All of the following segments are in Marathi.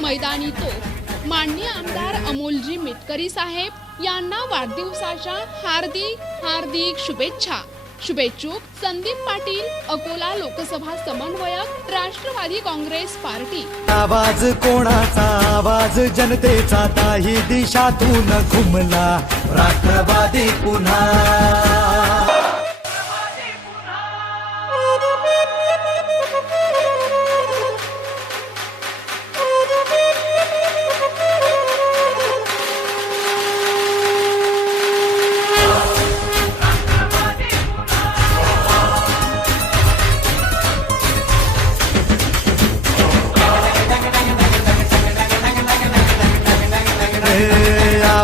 मैदानी तोफ. माननीय आमदार अमोलजी मिटकरी साहेब यांना वाढदिवसाच्या हार्दिक हार्दिक शुभेच्छा. शुभेच्छुक संदीप पाटील अकोला लोकसभा समन्वयक राष्ट्रवादी काँग्रेस पार्टी. आवाज कोणाचा? आवाज जनतेचा. ताही दिशातून घुमला. राष्ट्रवादी पुन्हा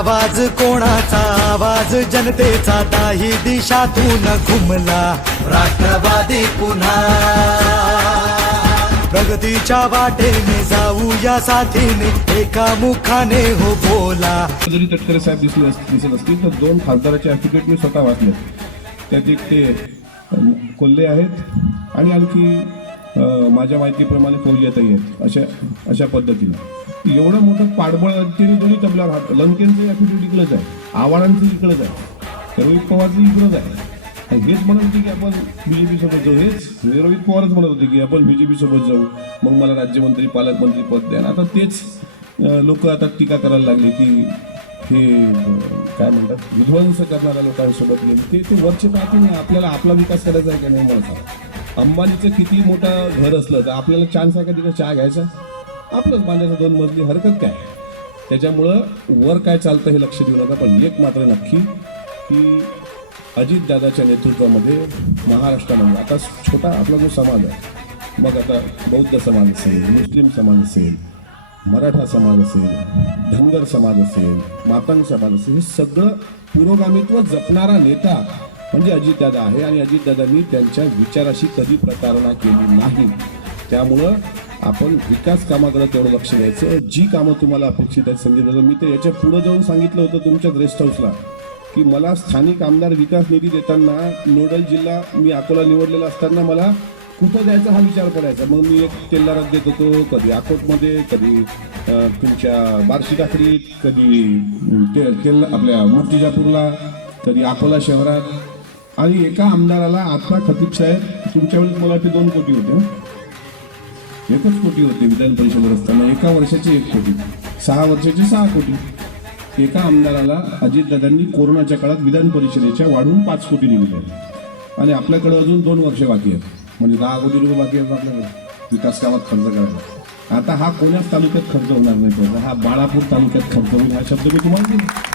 आवाज कोणाचा? आवाज जनतेचा. ताही दिशातून घुमला राष्ट्रवादी पुन्हा. प्रगतीच्या वाटेने जाऊ या साथीने. एका मुखाने हो बोला. जरी तटकरे साहेब दिसले अस- दिसत असतील तर दोन खासदाराचे ॲफिडेविट मी स्वतः वाचले. त्यात एक ते अम, कोल्हे आहेत आणि आणखी माझ्या माहितीप्रमाणे कोल्हेताई आहेत अशा अशा पद्धतीनं. एवढं मोठं पाठबळ त्यांनी दोन्ही तबल्यावर हात लंकेंचं ॲफिडेविट इकडंच आहे आव्हाडांचं इकडंच आहे रोहित पवारचं इकडंच आहे. आणि हेच म्हणत होते की आपण बी जे पीसोबत जाऊ हेच. म्हणजे रोहित पवारच म्हणत होते की आपण बी जे पीसोबत जाऊ मग मला राज्यमंत्री पालकमंत्री पद द्या. आणि आता तेच लोक आता टीका करायला लागले की हे काय म्हणतात विध्वंस करणाऱ्या लोकांसोबत गेले ते ते वरचे पाहते नाही आपल्याला आपला विकास करायचा आहे का नाही मला सांगा. अंबानीचं किती मोठं घर असलं तर आपल्याला चान्स आहे का तिथं चहा घ्यायचा? आपलंच बांधायचं दोन मजली हरकत काय? त्याच्यामुळं वर काय चालतं हे लक्ष देऊ नका पण एक मात्र नक्की की अजितदादाच्या नेतृत्वामध्ये महाराष्ट्रामध्ये म्हणजे आता छोटा आपला जो समाज आहे मग आता बौद्ध समाज असेल मुस्लिम समाज असेल मराठा समाज असेल धनगर समाज असेल मातंग समाज असेल हे सगळं पुरोगामित्व जपणारा नेता म्हणजे अजितदादा आहे आणि अजितदादांनी त्यांच्या विचाराशी कधी प्रतारणा केली नाही. त्यामुळं आपण विकास कामाकडे तेवढं लक्ष द्यायचं. जी कामं तुम्हाला अपेक्षित आहेत संजय दादा मी तर याच्यापुढे जाऊन सांगितलं होतं तुमच्या गेस्ट हाऊसला की मला स्थानिक आमदार विकास निधी देताना नोडल जिल्हा मी अकोला निवडलेला असताना मला कुठं द्यायचा हा विचार करायचा. मग मी एक तेलारात देत होतो कधी अकोटमध्ये कधी तुमच्या बार्शी टाकरीत कधी ते तेल आपल्या मूर्तिजापूरला कधी अकोला शहरात. आणि एका आमदाराला आत्मा खतीब साहेब तुमच्या वेळेस मला वाटते दोन कोटी होते एकच कोटी होते विधान परिषदेवर असताना एका वर्षाचे एक कोटी सहा वर्षाचे सहा कोटी. एका आमदाराला अजितदादांनी कोरोनाच्या काळात विधान परिषदेच्या वाढून पाच कोटी दिले आणि आपल्याकडे अजून दोन वर्ष बाकी आहेत. म्हणजे दहा कोटी रुपये बाकी आहेत आपल्याकडे. विकास कामात खर्च करायचा आता हा कोण्याच तालुक्यात खर्च होणार नाही पैसा हा बाळापूर तालुक्यात खर्च होईल हा शब्द मी तुम्हाला दिला